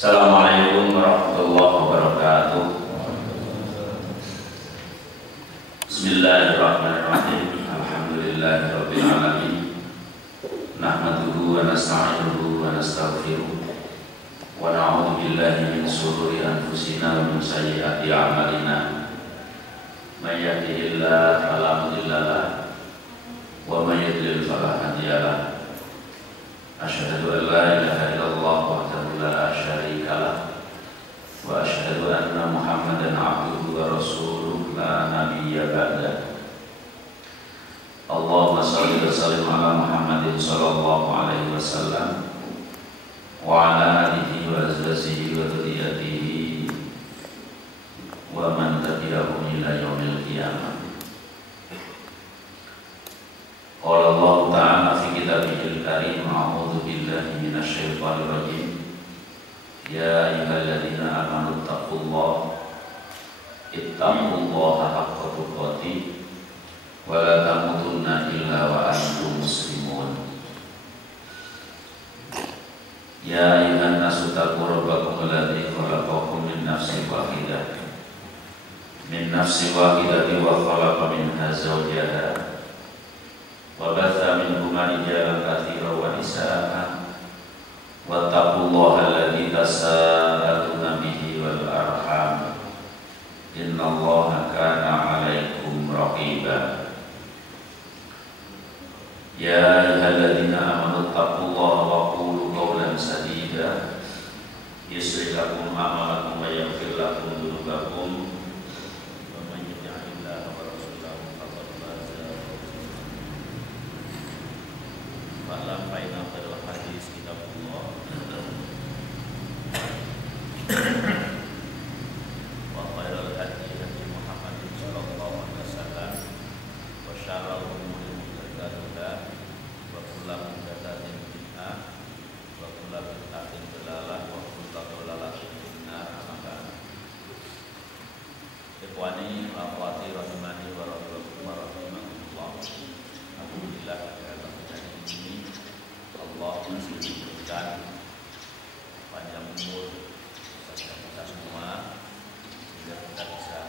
Assalamualaikum warahmatullahi wabarakatuh. Bismillahirrahmanirrahim. Alhamdulillahirabbil alamin. Nahmaduhu wa nasta'inuhu wa nastaghfiruh. Wa na'udzu billahi min shururi anfusina wa min sayyiati a'malina. May yahdihillahu fala mudilla lahu wa may yudlil fala hadiya lahu. Asyhadu an la ilaha illallah wahdahu la syarika lah wa asyhadu anna Muhammadan abduhu wa rasuluh la nabiyya ba'da. Allahumma shalli wa sallim ala Muhammadin sallallahu alaihi wasallam wa ala alihi wa azwajihi wa dzurriyyatihi wa man tabi'ahum ila yaumil qiyamah. Qala Allah Ta'ala fi kitabihil karim, a'udzu billahi minasyaitonir rajim. Ya ayyuhalladzina amanu taqullaha haqqa tuqatih wa la tamutunna illa wa antum muslimun. Ya ayyuhan nasu taqu rabbakum alladzi khalaqakum min nafsin wahidah wa khalaqa minha zawjaha wa batha minhuma rijalan katsiran wa nisaa'a wattaqullaha alladzi tasaaluna bihi wal arham innallaha kana 'alaikum raqiba. Ya ayyuhalladzina amanu taqullaha wa qulu qawlan sadida yuslih lakum a'malakum wa yaghfir lakum dzunubakum wa man yuti'illaha wa rasulahu faqad faza. Fa'lam fa'inna khairal hadis kitabullah wa khairal hadi hadi Muhammadin sallallahu alaihi wasallam wa syarrul umuri muhdatsatuha wa kullu muhdatsatin bid'ah wa kullu bid'atin dhalalah wa kullu dhalalatin finnar. Maka ikhwani wa akhwati rahimani wa rahimakumullah, alhamdulillah ini Allah masih diberikan panjang umur kepada kita semua sehingga kita bisa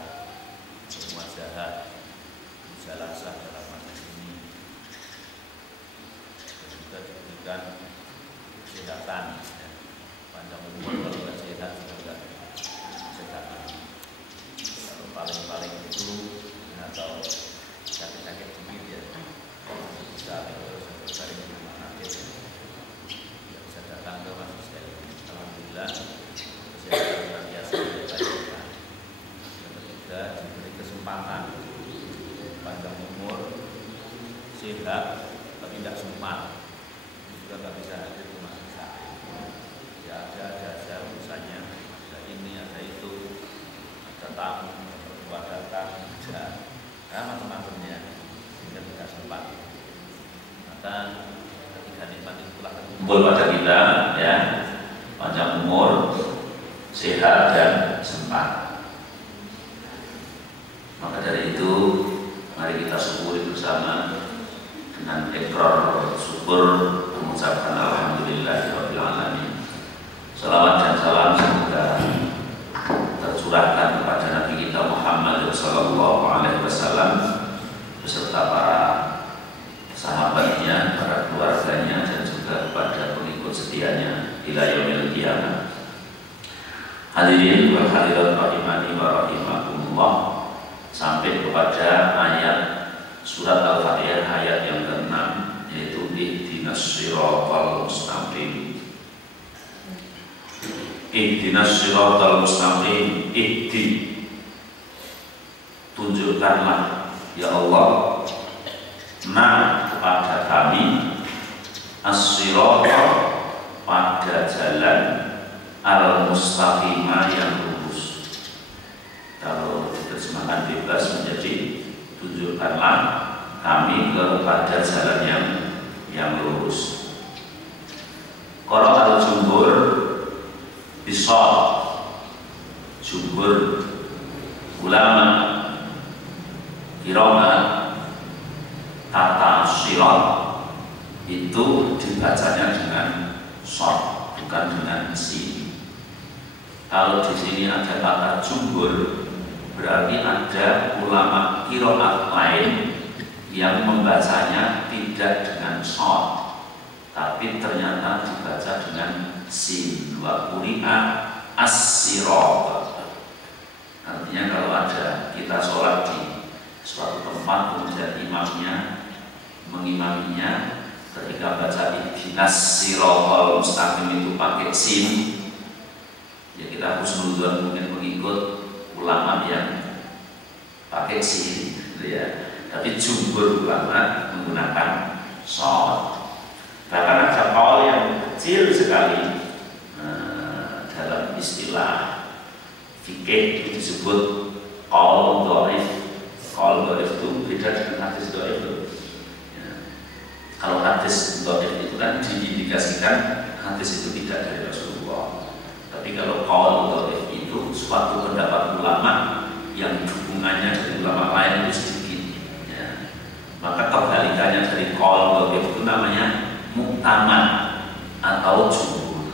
bermuajahat, mujalasah dalam masa ini, dan juga diberikan kesehatan, panjang umur. Kalau tidak sehat juga kesehatan. Kalau paling itu atau sakit-sakit sedikit ya bisa sering di rumah sakit ya bisa datang ke masjid sekali. Alhamdulillah kesehatan luar biasa dilakukan. Yang ketiga, diberi kesempatan panjang umur, sehat tapi tidak sempat, juga tidak bisa hadir ke masjid sakit. Ya ada urusannya, ada ini ada itu, ada tamu, ada datang, ada macam-macamnya sehingga tidak sempat. Dan ketiga nikmat itulah kumpul pada kita, ya, panjang umur, sehat dan sempat. Maka dari itu mari kita syukuri bersama dengan ikrar syukur, mengucapkan alhamdulillahirabbil alamin. Salawat dan salam semoga tercurahkan kepada Nabi kita Muhammad sallallahu alaihi wasallam beserta para sahabatnya, para keluarganya, dan juga kepada pengikut setianya ila yaumil qiyamah. Hadirin wal hadirat rahimani wa rahimakumullah, sampai kepada ayat surat Al-Fatihah ayat yang ke-6, yaitu ihdinas siratal mustaqim. Ihdinas siratal mustaqim, ihdi, tunjukkanlah ya Allah kepada kami as-sirata, pada jalan al-mustaqimah yang lurus. Kalau diterjemahkan bebas menjadi tunjukkanlah kami kepada jalan yang lurus. Qara al-jumhur bisad, jumhur ulama qiraat kata sirat itu dibacanya dengan short, bukan dengan sin. Kalau di sini ada kata jumhur, berarti ada ulama qiraat lain yang membacanya tidak dengan shad, tapi ternyata dibaca dengan sin. Wa quri'a as-sirat. Artinya kalau ada kita sholat di suatu tempat kemudian imamnya mengimaminya, ketika baca ihdinas siratal mustaqim itu pakai sin, ya kita husnudzon mungkin mengikut ulama yang pakai sin, gitu ya. Tapi jumhur ulama menggunakan shad. Bahkan ada qaul yang kecil sekali dalam istilah fikih itu disebut qaul dhaif. Qaul dhaif itu beda dengan hadis dhaif. Ya. Kalau hadis dhaif itu kan diindikasikan hadis itu tidak dari Rasulullah. Tapi kalau qaul dhaif itu suatu pendapat ulama yang dukungannya dari ulama lain itu sedikit. Ya. Maka kebalikannya dari qaul dhaif itu namanya muktamad atau jumhur.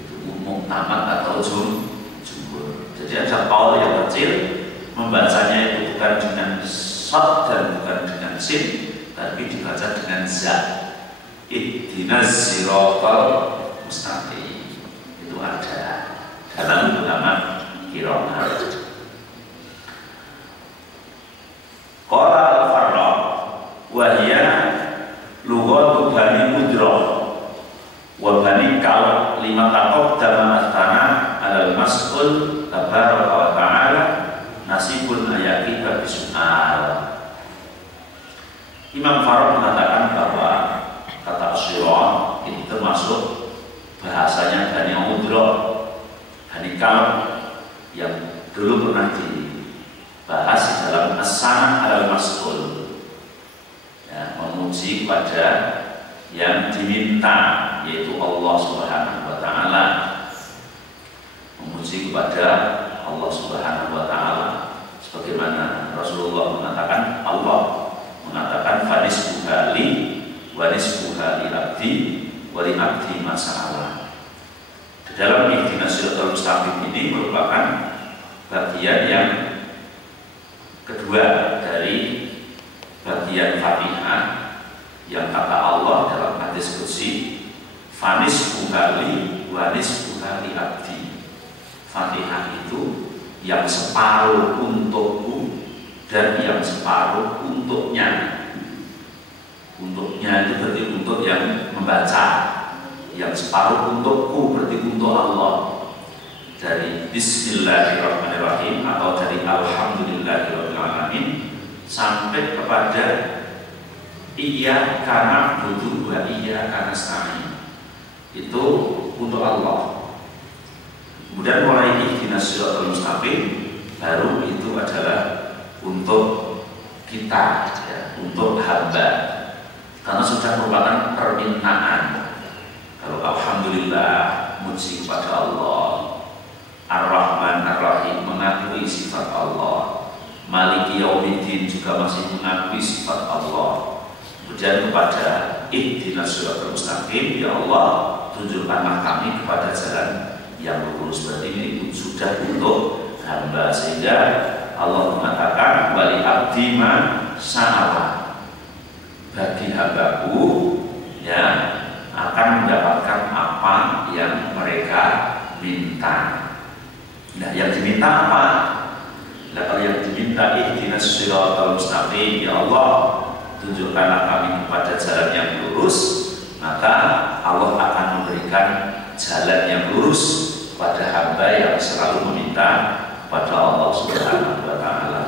Itu muktamad atau jumhur. Jadi ada qaul yang kecil, membacanya itu bukan dengan shad dan bukan dengan sin, tapi dibaca dengan za. Ihdinas siratal mustaqim. Itu ada dalam ulama qiraat. Qala al-Farra wa hiya lughatu Bani Mudrah wa Bani Kal lima taqaddama astana alal mas'ul tabaraka wa ta'ala nasibun ayati bagi soal. Imam Farad mengatakan bahwa kata syiron itu termasuk bahasanya Bani Mudrah, Bani Kal yang dulu pernah dibahas di dalam as-sana alal mas'ul, ya, memuji pada yang diminta, yaitu Allah Subhanahu wa Ta'ala, memuji kepada Allah Subhanahu wa Ta'ala, sebagaimana Rasulullah mengatakan, Allah mengatakan fanis buhali wanis buhali abdi wali abdi masalah. Di dalam ihdinas siratal mustaqim ini merupakan bagian yang kedua dari bagian Fatihah yang kata Allah dalam hadis qudsi, fanis buhali wanis buhali abdi. Fatihah itu yang separuh untukku dan yang separuh untuknya. Untuknya itu berarti untuk yang membaca, yang separuh untukku berarti untuk Allah. Dari Bismillahirrahmanirrahim atau dari Alhamdulillahirrahmanirrahim sampai kepada Iyyaka na'budu wa iyyaka nasta'in, itu untuk Allah. Kemudian mulai ihdinas siratal mustaqim, baru itu adalah untuk kita, ya, untuk hamba, karena sudah merupakan permintaan. Kalau alhamdulillah muji kepada Allah, Ar-Rahman Ar-Rahim mengakui sifat Allah, Maliki Yaumiddin juga masih mengakui sifat Allah. Kemudian kepada ihdinas siratal mustaqim, ya Allah tunjukkanlah kami kepada jalan yang lurus. Berarti ini sudah untuk hamba, sehingga Allah mengatakan wali abdi ma sa'ala, bagi hambaku ya akan mendapatkan apa yang mereka minta. Nah, yang diminta apa? Nah, kalau yang diminta ihdinas siratal mustaqim, ya Allah tunjukkanlah kami kepada jalan yang lurus, maka Allah akan memberikan jalan yang lurus pada hamba yang selalu meminta pada Allah Subhanahu wa Ta'ala.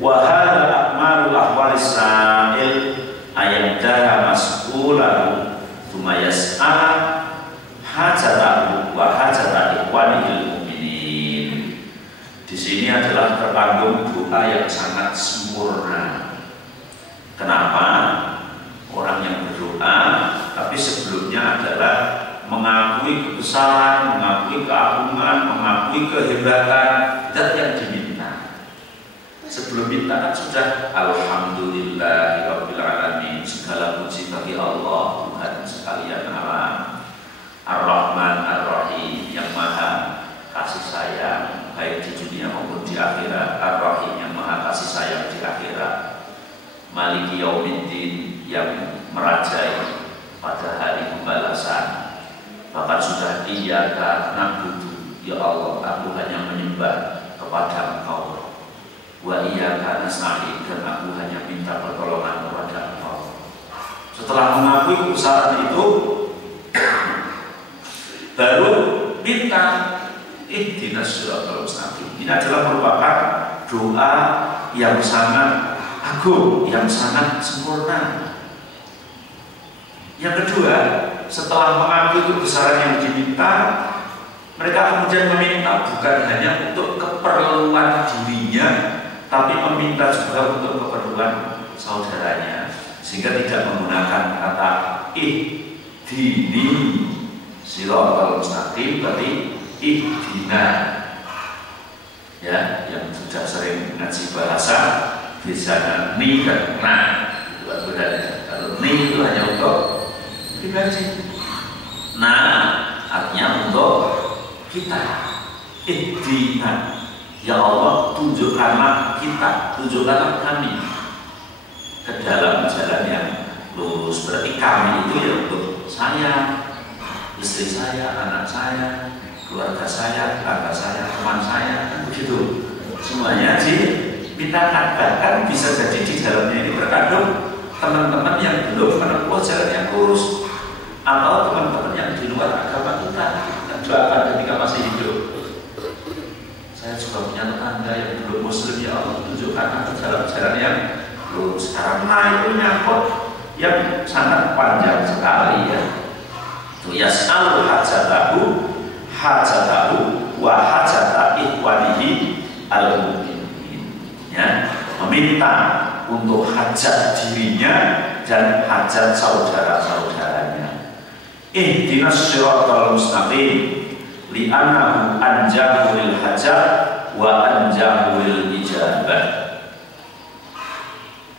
Wa hadza akmalul ahwalis sa'il ayyadaha mas'ulahu tsumma yas'al hajatahu wa hajata ikhwanihil mu'minin. Di sini adalah terkandung doa yang sangat sempurna. Kenapa? Orang yang berdoa tapi sebelumnya adalah mengakui kebesaran, mengakui keagungan, mengakui kehebatan zat yang diminta. Sebelum minta kan sudah alhamdulillahirabbil alamin, segala puji bagi Allah Tuhan sekalian alam, Ar-Rahman Ar-Rahim yang Maliki Yaumiddin, yang merajai pada hari pembalasan. Bahkan sudah iyyaka na'budu, ya Allah, aku hanya menyembah kepada Engkau. Wa iyyaka nasta'in, dan aku hanya minta pertolongan kepada Engkau. Setelah mengakui kebesaran itu, baru minta ihdinas siratal mustaqim. Ini adalah merupakan doa yang sangat agung, yang sangat sempurna. Yang kedua, setelah mengakui kebesaran yang diminta, mereka kemudian meminta bukan hanya untuk keperluan dirinya, tapi meminta juga untuk keperluan saudaranya, sehingga tidak menggunakan kata ihdini siratal mustaqim, berarti ihdina. Ya, yang sudah sering ngaji bahasa biasanya ni dan na itu bedanya. Kalau ni itu hanya untuk pribadi, nah artinya untuk kita. Ihdina, ya Allah, tunjukkanlah kita, tunjukkanlah kami ke dalam jalan yang lurus. Berarti kami itu ya untuk saya, istri saya, anak saya, keluarga saya, kakak saya, teman saya, kan begitu. Semuanya dimintakan. Bahkan bisa jadi di dalamnya ini terkandung teman-teman yang belum menempuh jalan yang lurus, atau teman-teman yang di luar agama kita. Kita doakan ketika masih hidup. Saya juga punya tetangga yang belum muslim, ya Allah, tunjukkan aku dalam jalan yang lurus. Karena itu nyangkut yang sangat panjang sekali, ya. Yas'alu hajatahu wa hajata ikhwanihi al-mu'minin, ya, meminta untuk hajat dirinya dan hajat saudara-saudaranya. Ihdinas siratal mustaqim li'annahu anjahu lil hajat wa anjahu lil ijabah.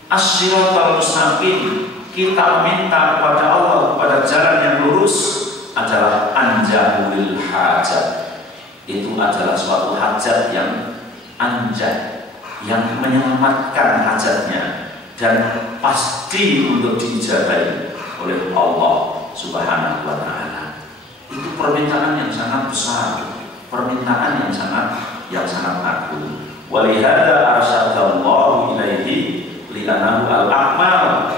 As-siratal mustaqim, kita meminta kepada Allah, kepada jalan yang lurus, adalah anjahu lil hajat. Itu adalah suatu hajat yang anjah, yang menyelamatkan hajatnya dan pasti untuk diijabahi oleh Allah Subhanahu wa ta'ala. Itu permintaan yang sangat besar, permintaan yang sangat agung. Walihada arsyadallahu ilaihi li'anahu al-akmal.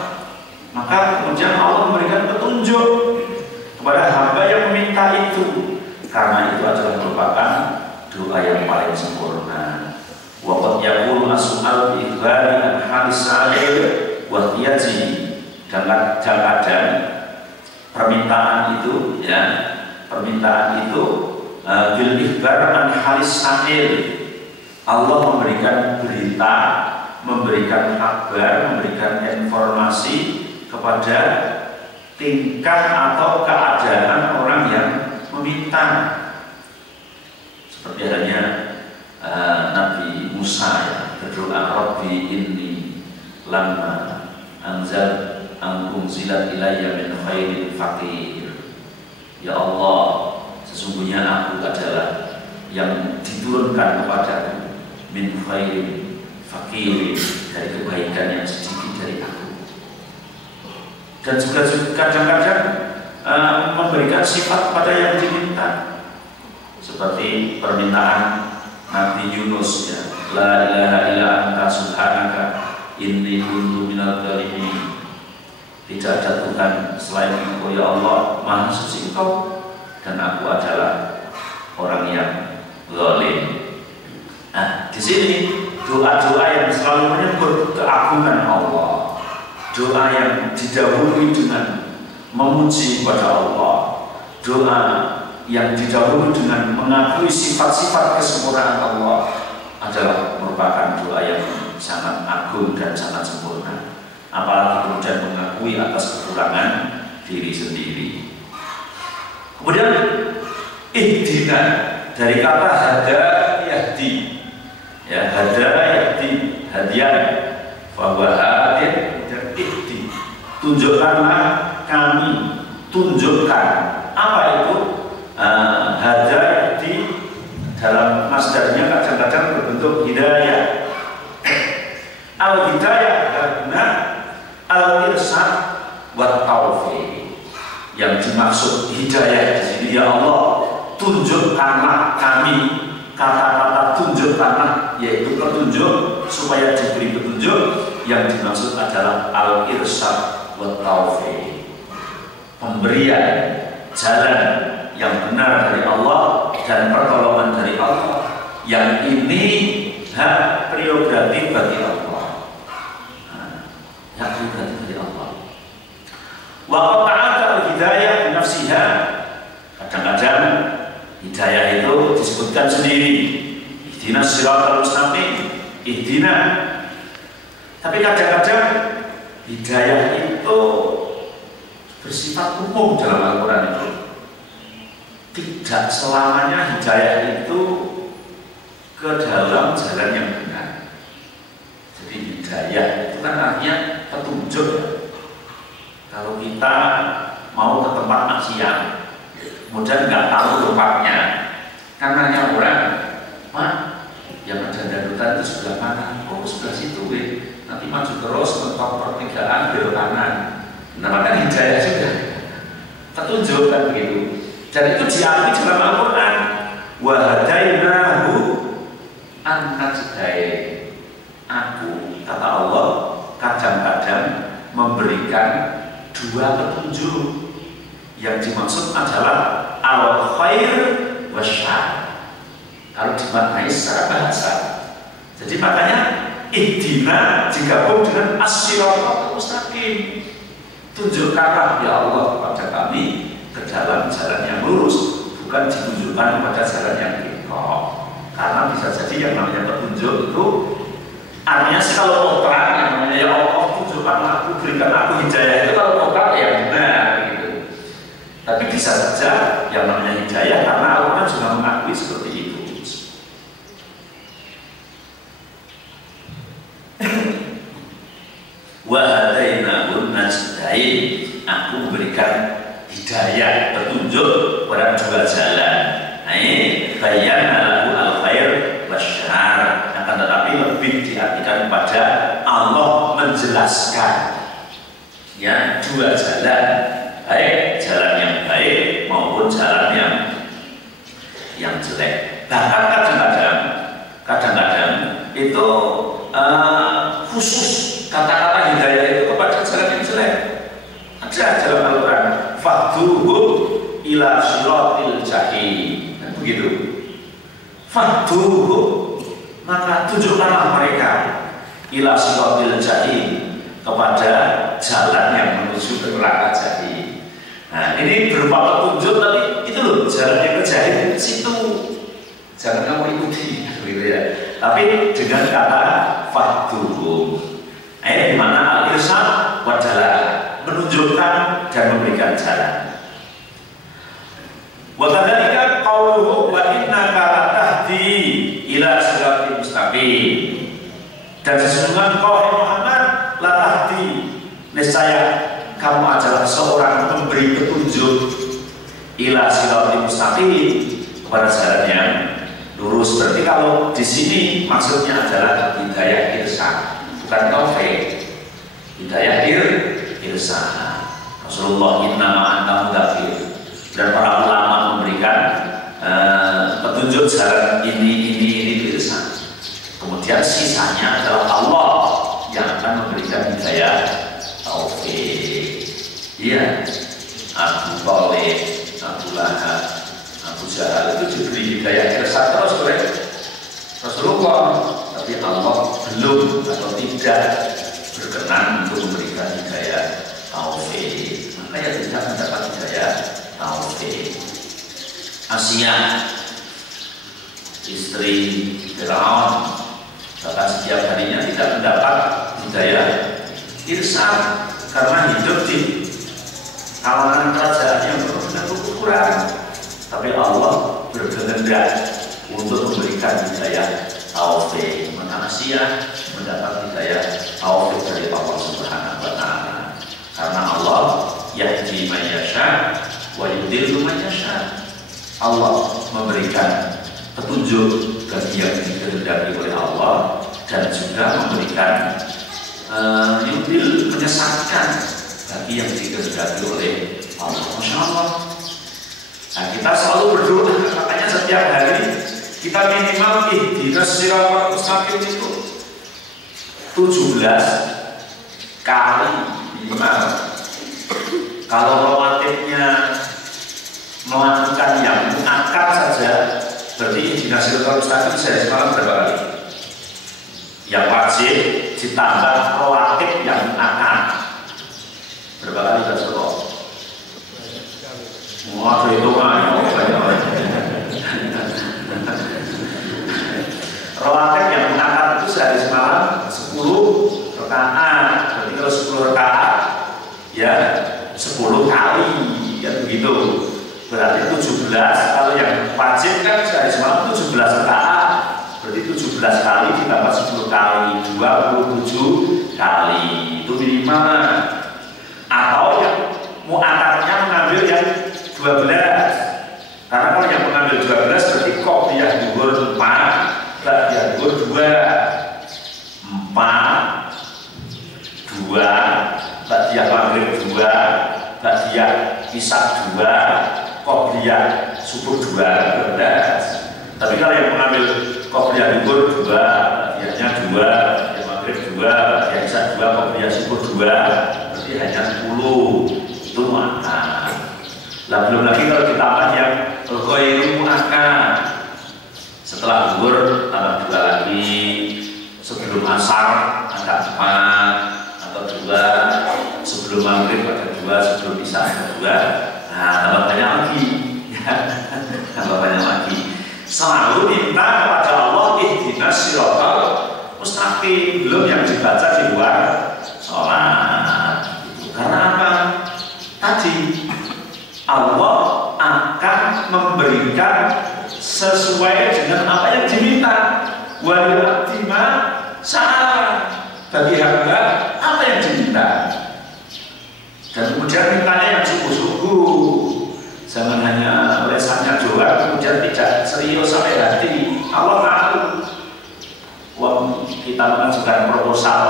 Maka kemudian Allah memberikan petunjuk kepada hamba yang meminta itu, karena itu adalah merupakan doa yang paling sempurna. Wa qad yaqulu as-su'al bi ikhbari an halis sa'il wa tiyaji, dan kadang permintaan itu, ya, permintaan itu bil ikhbar an halis sa'il, Allah memberikan berita, memberikan kabar, memberikan informasi kepada tingkah atau keadaan orang yang meminta. Seperti halnya Nabi Musa, ya, berdoa, Rabbi inni lamma anzal anzila ilayya min khairin faqir. Ya Allah, sesungguhnya aku adalah yang diturunkan kepadaku min khairin faqir, dari kebaikan yang sedikit dari aku. Dan juga kadang-kadang memberikan sifat pada yang diminta, seperti permintaan Nabi Yunus, ya, la ilaha illa anta subhanaka inni kuntu minadh dhalimin. Tidak ada Tuhan selain Engkau, ya Allah, Maha Suci Engkau, dan aku adalah orang yang zalim. Nah, di sini doa-doa yang selalu menyebut keagungan Allah, doa yang didahului dengan memuji kepada Allah, doa yang didahului dengan mengakui sifat-sifat kesempurnaan Allah, adalah merupakan doa yang sangat agung dan sangat sempurna. Apalagi kemudian mengakui atas kekurangan diri sendiri. Kemudian ihdina, dari kata hada yahdi, ya, hada yahdi, hadiah, bahwa hadir dan ihdi, tunjukkanlah kami, tunjukkan. Apa itu? Hada yahdi dalam masdarnya kadang-kadang berbentuk hidayah. Al hidayah karena al-irsyad wa taufiq. Yang dimaksud hidayah di sini, ya Allah, tunjukkanlah kami. Kata-kata tunjukkanlah yaitu petunjuk, supaya diberi petunjuk. Yang dimaksud adalah al-irsyad wa taufiq, pemberian jalan yang benar dari Allah dan pertolongan dari Allah. Yang ini hak prerogatif bagi Allah. Hak prerogatif dari Allah. Wa qata'ata al-hidayah bi nafsiha. Kadang-kadang hidayah itu disebutkan sendiri. Ihdinas siratal mustaqim, ihdina. Tapi kadang-kadang hidayah itu bersifat umum dalam Al-Quran itu. Tidak selamanya hidayah itu ke dalam jalan yang benar. Jadi hidayah itu kan artinya petunjuk. Kalau kita mau ke tempat maksiat, kemudian nggak tahu tempatnya, kan nanya orang, Pak, yang ada darurat itu sebelah mana? Oh, sebelah situ, nanti maju terus mentok pertigaan belok kanan. Namakan hidayah juga, petunjuk kan begitu. Dan itu diakui dalam Al-Quran. Wa hadainahu an-najdain. Aku, kata Allah, kadang-kadang memberikan dua petunjuk. Yang dimaksud adalah al-khair wa syarr. Kalau dimaknai secara bahasa. Jadi makanya ihdina digabung dengan as-siratal mustaqim. Tunjukkanlah ya Allah kepada kami ke dalam jalan yang lurus, bukan ditunjukkan kepada jalan yang bengkok. Karena bisa jadi yang namanya petunjuk itu artinya kalau otak yang namanya ya Allah tunjukkan aku, berikan aku hidayah, itu kalau otak ya benar gitu. Tapi bisa saja yang namanya hidayah karena Al-Quran juga mengakui seperti itu. Wa hadainahun najdain. Aku memberikan hidayah, petunjuk pada dua jalan. Bayyana lahu al-khair wasyarr. Akan tetapi lebih diartikan pada Allah menjelaskan ya dua jalan, baik jalan yang baik maupun jalan yang jelek. Bahkan kadang-kadang itu khusus kata-kata hidayah itu kepada jalan yang jelek. Ada dalam Al-Quran, fahduhum ila siratil jahim. Dan begitu. Fahduhum, maka tunjukkanlah mereka ila siratil jahim, kepada jalan yang menuju ke neraka jahim. Nah, ini berupa petunjuk, tapi itu loh jalan yang ke jahim situ. Jangan kamu ikuti, gitu ya. Tapi dengan kata fahduhum. Di mana al-irsyad wa dalalah, menunjukkan dan memberikan jalan. Wa kadzalika qauluhu wa innaka latahdi ila siratal mustaqim. Dan sesungguhnya engkau Muhammad latahdi, niscaya kamu adalah seorang pemberi petunjuk ila siratal mustaqim, kepada jalan yang lurus. Berarti kalau di sini maksudnya adalah hidayah irsyad, bukan taufik. Hidayah irsyad. Rasulullah innama anta mudzakir. Dan para ulama memberikan petunjuk jalan ini irsyad. Kemudian sisanya adalah Allah yang akan memberikan hidayah taufik. Iya. Abu Thalib, Abu Lahab, Abu Jahal itu diberi hidayah irsyad terus oleh Rasulullah, tapi Allah belum atau tidak berkenan untuk memberikan hidayah taufik. Maka ya tidak mendapat hidayah taufik. Asia, istri Firaun, bahkan setiap harinya tidak mendapat hidayah irsyad karena hidup di kalangan kerajaan yang penuh dengan kekufuran. Tapi Allah berkehendak untuk memberikan hidayah taufik. Maka Asia mendapat hidayah taufik dari Allah Subhanahu wa taala. Karena Allah yahdi man yasha wa yudhillu man yasha. Allah memberikan petunjuk bagi yang dikehendaki oleh Allah dan juga memberikan yudhil, menyesatkan rezeki yang dikehendaki oleh Allah. Masya Allah. Nah, kita selalu berdoa, makanya setiap hari kita minimal ihdinas siratal mustaqim itu 17 kali minimal. Kalau rawatibnya melakukan yang muakkad saja, berarti ihdinas siratal mustaqim sehari semalam berapa kali? Yang wajib ditambah rawatib yang muakkad berapa kali Pak Joko? Wah, itu mah banyak. Rawatib yang muakkad itu sehari semalam 10 rakaat. Berarti kalau 10 rakaat ya 10 kali ya begitu. Berarti 17. Kalau yang wajib kan sehari semalam 17 rakaat. Berarti 17 kali ditambah 10 kali 27 kali. Itu minimal. Atau yang muakkadnya mengambil yang 12. Karena kalau yang mengambil 12 berarti qobliyah zuhur 4, ba'diyah zuhur 2, 4, 2, ba'diyah maghrib 2, ba'diyah isya 2, qobliyah subuh 2, 12. Tapi kalau yang mengambil qobliyah zuhur 2, ba'diyahnya 2, ba'diyah maghrib 2, ba'diyah isya 2, qobliyah subuh 2, berarti hanya 10. Itu muakkad. Lah belum lagi kalau ditambah yang ghairu muakkad. Setelah zuhur tambah 2 lagi, sebelum asar ada 4 atau 2, sebelum maghrib ada 2, sebelum isya ada 2. Nah, tambah banyak lagi. Tambah banyak lagi. Selalu minta kepada Allah ihdinas siratal mustaqim, belum yang dibaca di luar sholat. Karena apa? Tadi Allah akan memberikan sesuai dengan apa yang diminta. Waliyu'tima sa'ala, bagi hamba apa yang diminta. Dan kemudian mintanya yang sungguh-sungguh. Jangan hanya lesannya doang kemudian tidak serius sampai hati. Allah tahu. Wong kita mengajukan proposal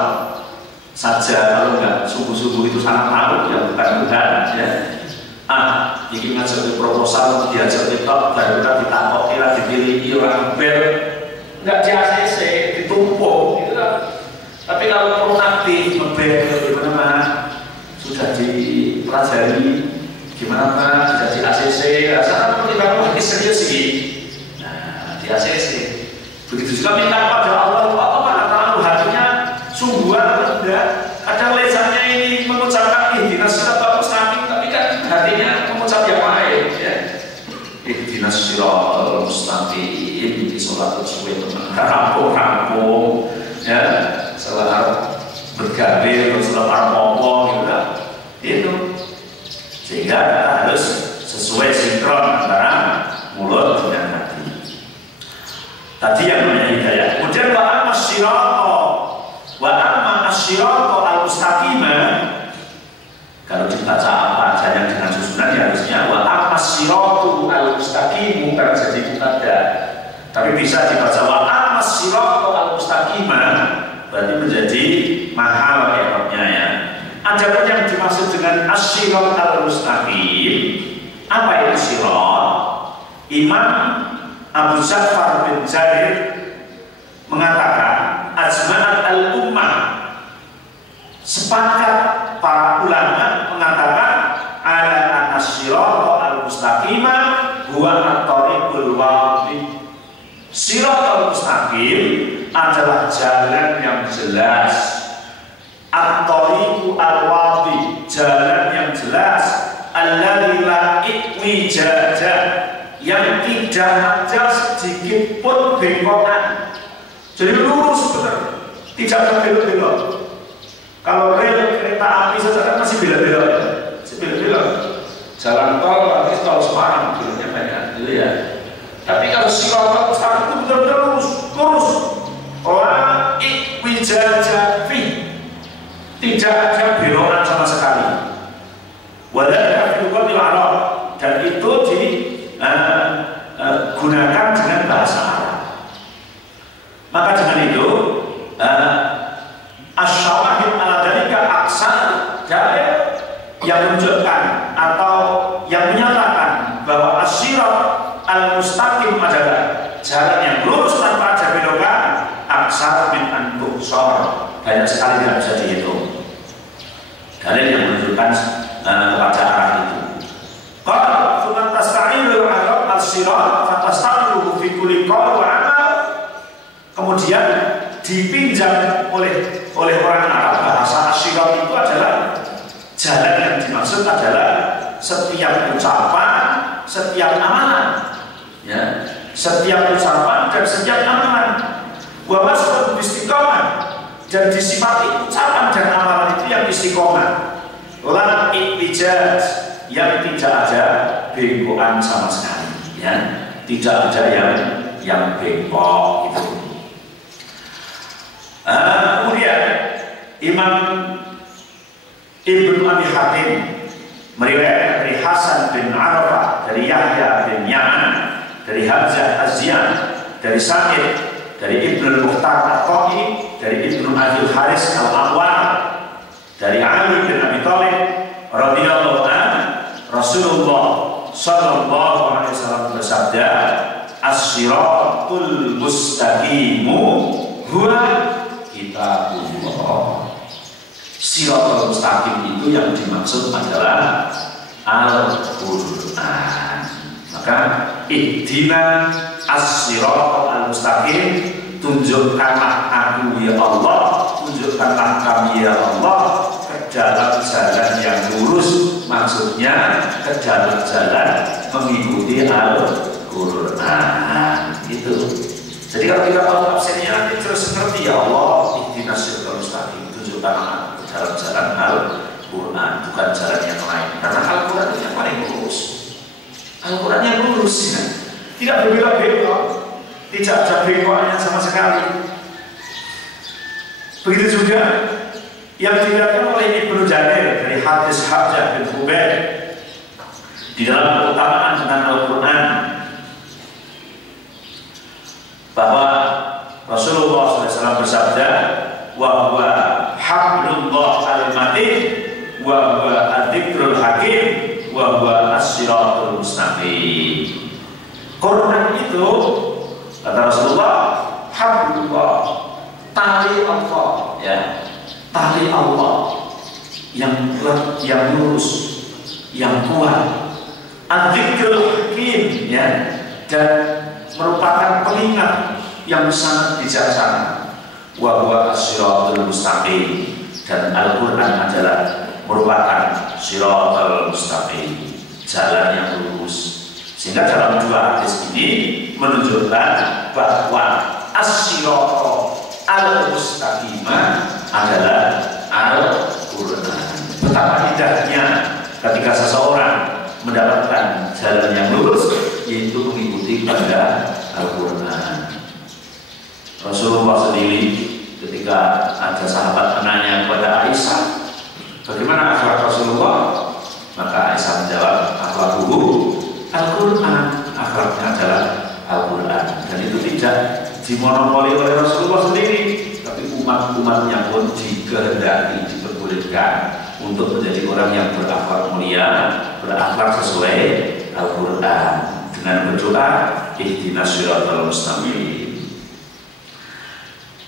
saja kalau nggak sungguh-sungguh itu sangat malu ya, bukan Tuhan ya. Ini ngajar proposal diajar TikTok baru kita ditakut kira dipilih orang bel nggak di ACC ditumpuk gitu lah. Tapi kalau proaktif ngebel gimana sudah dipelajari gimana bisa di ACC rasanya pertimbangan lebih serius sih. Nah di ACC begitu juga minta pada Allah mana terlalu hatinya sungguhan atau tidak. Kadang lesannya ini mengucapkan ihdinas siratal mustaqim tapi kan hatinya mengucap yang lain ya. Ihdinas siratal mustaqim di sholat tersebut rampung-rampung ya, salat bergabir salat ngomong gitu itu. Sehingga kita harus sesuai sinkron antara mulut dan hati. Tadi yang namanya hidayah. Kemudian wa amma asyirata al-mustaqimah. Kalau dibaca apa aja yang dengan susunan ya harusnya wa amma asyiratu al-mustaqim bukan jadi mubtada. Tapi bisa dibaca wa amma asyirata al-mustaqimah berarti menjadi mahal i'rabnya ya. Adapun yang dimaksud dengan asyirat al-mustaqim, apa itu syirat? Imam Abu Ja'far bin Jarir mengatakan ajma'at al-ummah, sepakat para ulama mengatakan ala asyirat al-mustaqimah huwa at-tariqul wadih. Syirat al-mustaqim adalah jalan yang jelas. At-tariqu al-wadih, jalan yang jelas. Alladzi la iwijaja, yang tidak ada sedikit pun bengkokan. Jadi lurus benar, tidak ada belok-belok. Kalau rel kereta api saja kan masih belok-belok ya, masih belok-belok. Jalan tol, nanti tol Semarang beloknya banyak, gitu ya. Tapi kalau siratal mustaqim itu benar-benar lurus. La iwijaja fi, tidak ada belokan sama sekali. Wadhalika fi lugatil Arab, dan itu digunakan dengan bahasa Arab. Maka dengan itu asyawahid ala dalika aksar dalil yang menunjukkan atau yang menyatakan bahwa as-sirat al-mustaqim adalah jalan yang lurus tanpa ada belokan, aksar min an-tuhsar, banyak sekali tidak bisa dihitung dalil yang menunjukkan kepada arah itu. Qala fa tasta'inu ala as-sirat fa tasta'inu fi kulli qawl wa amal. Kemudian dipinjam oleh orang Arab, bahasa as-sirat itu adalah jalan yang dimaksud adalah setiap ucapan, setiap amalan, ya, setiap ucapan dan setiap amalan. Wa wasfun istiqamah, dan disifati ucapan dan amalan itu yang istiqamah. Lan ittijaj, yang tidak ada bengkokan sama sekali, ya, tidak ada yang bengkok itu. Kemudian Imam Ibnu Abi Hatim meriwayatkan dari Hasan bin Arafah, dari Yahya bin Ya'an, dari Hamzah Az-Ziyan, dari Sa'id, dari Ibnu Mukhtar At-Ta'i, dari Ibnu Abi Haris Al-Aqwar, dari Ali bin Abi Thalib radhiyallahu anhu, Rasulullah sallallahu alaihi wasallam bersabda, as-siratul mustaqimu huwa kitabullah. Siratul mustaqim itu yang dimaksud adalah Al-Quran. Maka ihdina as-siratal mustaqim, tunjukkanlah aku ya Allah, tunjukkanlah kami ya Allah ke dalam jalan yang lurus, maksudnya ke dalam jalan mengikuti Al-Quran. Itu. Jadi kalau kita tahu tafsirnya nanti terus ngerti, ya Allah ihdina as-siratal mustaqim, tunjukkanlah dalam jalan Al-Quran, bukan jalan yang lain. Karena Al-Quran itu yang paling lurus. Al-Quran yang lurus, ya. Tidak berbeda-beda, tidak ada bengkoknya sama sekali. Begitu juga yang dikatakan oleh Ibnu Jarir dari hadis Habsah bin Hubayb di dalam keutamaan tentang Al-Quran, bahwa Rasulullah SAW bersabda, wa huwa hablullah al-matin wa huwa ad-dzikrul hakim wa huwa as-siratul mustaqim. Quran itu, kata Rasulullah, hablullah, tali Allah, ya, tali Allah yang lurus, yang kuat, ad-dzikrul hakim, ya, dan merupakan pengingat yang sangat bijaksana. Wa huwa as-siratul mustaqim, dan Al-Quran adalah merupakan siratul mustaqim, jalan yang lurus. Sehingga dalam dua hadis ini menunjukkan bahwa as-siratul al-mustaqimah adalah Al-Quran. Betapa indahnya ketika seseorang mendapatkan jalan yang lurus, yaitu mengikuti pada Al-Quran. Rasulullah sendiri ketika ada sahabat menanya kepada Aisyah, bagaimana akhlak Rasulullah? Maka Aisyah menjawab, akhlakuhu Al-Quran, akhlaknya adalah Al-Quran. Dan itu tidak dimonopoli oleh Rasulullah sendiri, tapi umat-umatnya pun dikehendaki, diperbolehkan untuk menjadi orang yang berakhlak mulia, berakhlak sesuai Al-Quran, dengan berdoa ihdinas siratal mustaqim.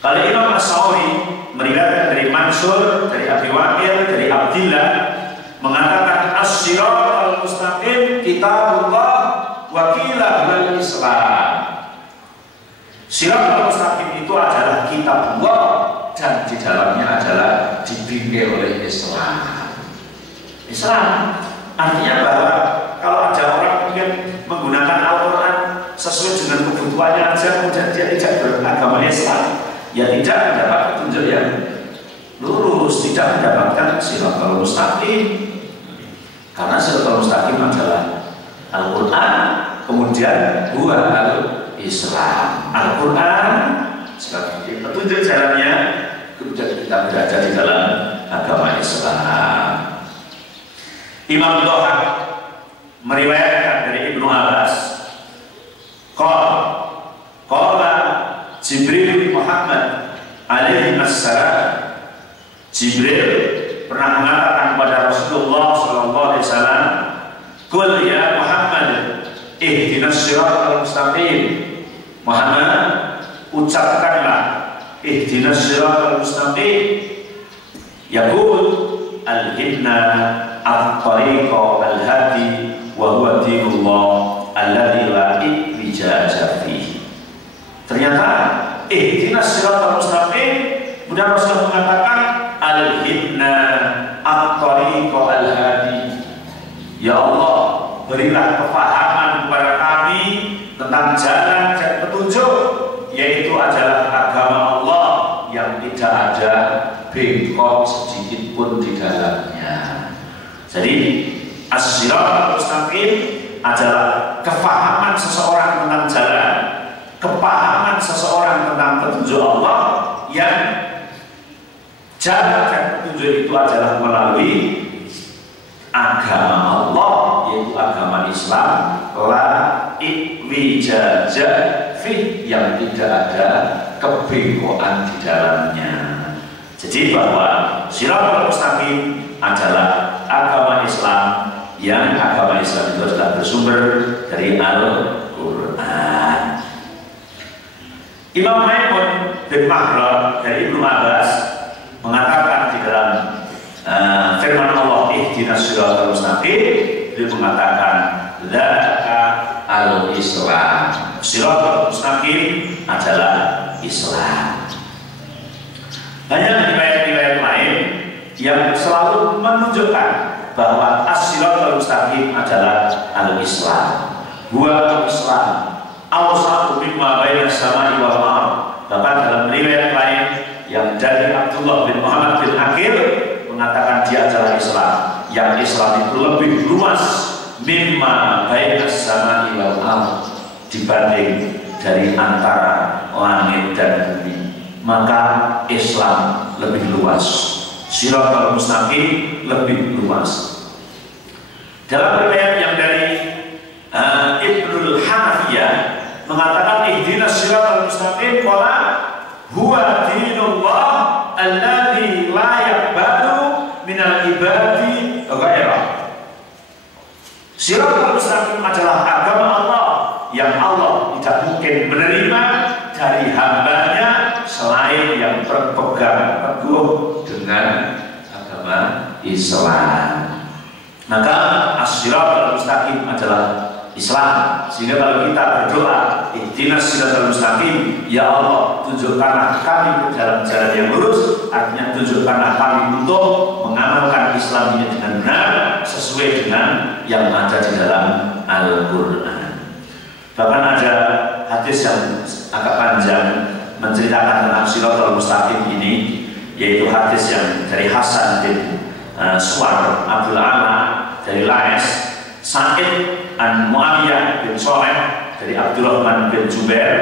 Kalau Imam As-Sauri meriwayatkan dari Mansur, dari Abi Waqil, dari Abdillah, mengatakan as-siratal mustaqim kitabullah wa qila wal Islam. Siratal mustaqim itu adalah kitabullah, dan di dalamnya adalah dibimbing oleh Islam. Islam artinya bahwa kalau ada orang mungkin menggunakan Al-Quran sesuai dengan kebutuhannya aja, kemudian dia tidak beragama Islam, ya tidak mendapat petunjuk yang lurus, tidak mendapatkan siratal mustaqim. Karena siratal mustaqim adalah Al-Quran, kemudian huwa al-Islam. Al-Quran sebagai petunjuk jalannya, kemudian kita berada di dalam agama Islam. Imam Dhahak meriwayatkan dari Ibnu Abbas, qala Jibril Muhammad alaihi assalam, Jibril pernah mengatakan kepada Rasulullah Qul ya Muhammad ihdinas siratal mustaqim. Muhammad, ucapkanlah ihdinas siratal mustaqim. Yaqul al-himna at-tariqa al-hadi wa huwa dinullah alladzi la ijaza fihi. Ternyata ihdinas siratal mustaqim, kemudian Rasulullah mengatakan al-himna at-tariqa al-hadi. Ya Allah, berilah kefahaman kepada kami tentang jalan dan petunjuk, yaitu adalah agama Allah yang tidak ada bengkok sedikit pun di dalamnya. Jadi as-siratal mustaqim adalah kefahaman seseorang tentang jalan, kepahaman seseorang tentang petunjuk Allah, yang jalan dan petunjuk itu adalah melalui agama Allah, yaitu agama Islam, la ijaza fi, yang tidak ada kebengkokan di dalamnya. Jadi bahwa siratal mustaqim adalah agama Islam, yang agama Islam itu adalah bersumber dari Al-Quran. Imam Maimun bin Mahran dari Ibnu Abbas mengatakan di dalam firman Allah ihdinas siratal mustaqim, dia mengatakan dzaka al-Islam. Siratal mustaqim adalah Islam. Banyak riwayat-riwayat lain yang selalu menunjukkan bahwa as-siratal mustaqim adalah al-Islam. Huwa al-Islam awsatu mimma baina samai wal ardh. Bahkan dalam riwayat lain yang dari Abdullah bin Muhammad bin Aqil mengatakan dia adalah Islam, yang Islam itu lebih luas mimma baina samai wal ardh, dibanding dari antara langit dan bumi. Maka Islam lebih luas, siratal mustaqim lebih luas. Dalam riwayat yang dari Ibnul Hanafiyah mengatakan ihdinas siratal mustaqim qala huwa dinullah alladzi la yaqbalu minal ibadi ghairah. Siratal mustaqim adalah agama Allah yang Allah tidak mungkin menerima dari hambanya selain yang berpegang teguh dengan agama Islam. Maka as-siratal mustaqim adalah Islam. Sehingga kalau kita berdoa ihdinas siratal mustaqim, ya Allah, tunjukkanlah kami ke dalam jalan yang lurus, artinya tunjukkanlah kami untuk mengamalkan Islam ini dengan benar sesuai dengan yang ada di dalam Al-Quran. Bahkan ada hadis yang agak panjang menceritakan tentang siratal mustaqim ini, yaitu hadis yang dari Hasan bin Suwar Abdul Ala dari Lais, Sa'id an Muawiyah bin Shalih dari Abdurrahman bin Jubair,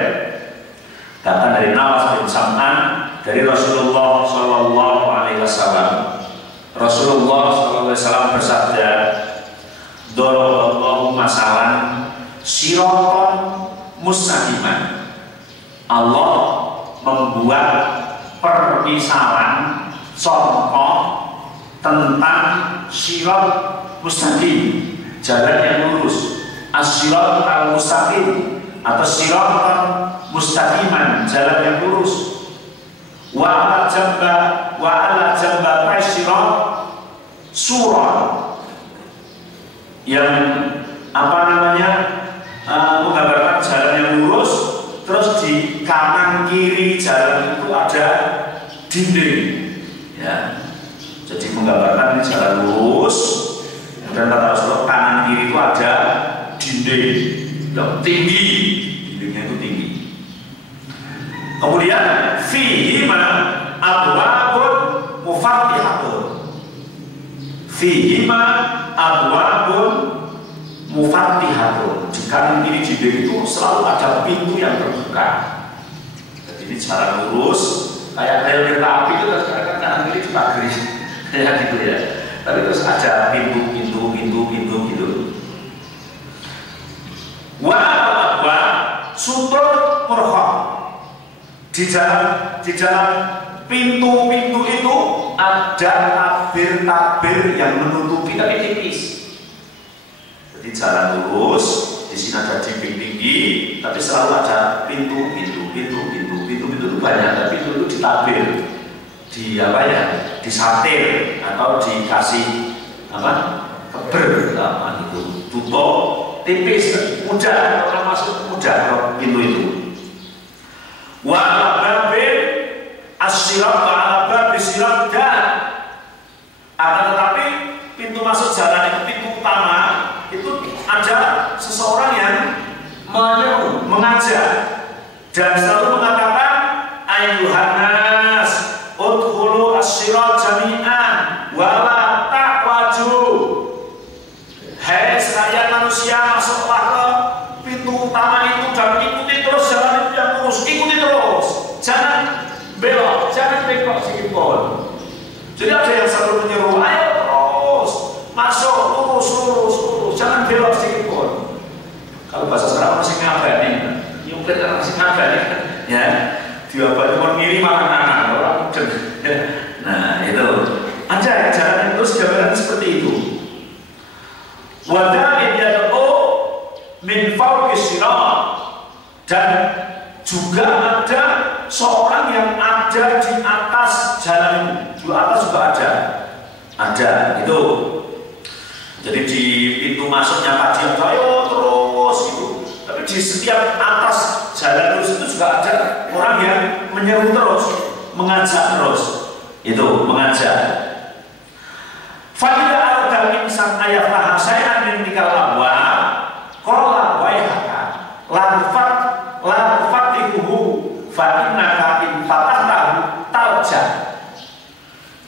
bahkan dari Nawas bin Sam'an dari Rasulullah Sallallahu Alaihi Wasallam. Rasulullah Sallallahu Alaihi Wasallam bersabda, "Daraballahu masalan siratal mustaqiman." Allah membuat permisalan contoh tentang sirat mustaqim, jalan yang lurus. As-sirat al-mustaqim atau sirat mustaqiman, jalan yang lurus. Wa ala jamba sirat surah, yang menggambarkan jalan yang lurus. Terus di kanan kiri jalan itu ada dinding, ya. Jadi menggambarkan jalan lurus, dan kata Rasulullah kanan kiri itu ada dinding yang tinggi, dindingnya itu tinggi. Kemudian fihima abwabun mufattihatun, fihima abwabun mufattihatun. Di kanan kiri dinding itu selalu ada pintu yang terbuka. Jadi ini jalan lurus, kayak rel kereta api itu kan kanan kiri dipagari, ya gitu ya. Tapi terus ada pintu gitu. Wa sutur murhaq. Di dalam pintu-pintu itu ada tabir-tabir yang menutupi, tapi tipis. Jadi jalan lurus, di sini ada dinding tinggi, tapi selalu ada pintu itu banyak, tapi pintu itu ditabir, disatir atau dikasih keber, itu tutup tipis, mudah orang masuk mudah ke pintu itu. Wa al-babin as-sirat wa al-babin sirat, dan akan tetapi pintu masuk jalan itu, pintu utama itu ada seseorang yang menyeru, mengajak dan selalu mengatakan ayyuhan nas udkhulu as-sirat jami'an wa la ta'waju. Hai sekalian manusia, masuklah ke pintu utama itu dan ikuti terus jalan itu yang lurus, ikuti terus, jangan belok, jangan bengkok sedikit pun. Jadi ada yang selalu menyeru, ayo terus masuk, lurus, jangan belok sedikit pun. Kalau bahasa sekarang masih ngabani, nyumpet masih ngabani, ya. Dia baru ngiri makan orang muda. Nah itu ada jalan itu jalan seperti itu. Wada'in yad'u min fawqi sirat, dan juga ada seorang yang ada di atas jalan ini. Di atas juga ada itu. Jadi di pintu masuknya kajian ayo terus itu, tapi di setiap atas jalan terus itu juga ada orang yang menyeru terus, mengajak terus, itu mengajak. Fa'idha al-damin sang ayat laham say'an min tikal awal qala waihaka la tufatihuhu fa'innaka in fatahtahu talja.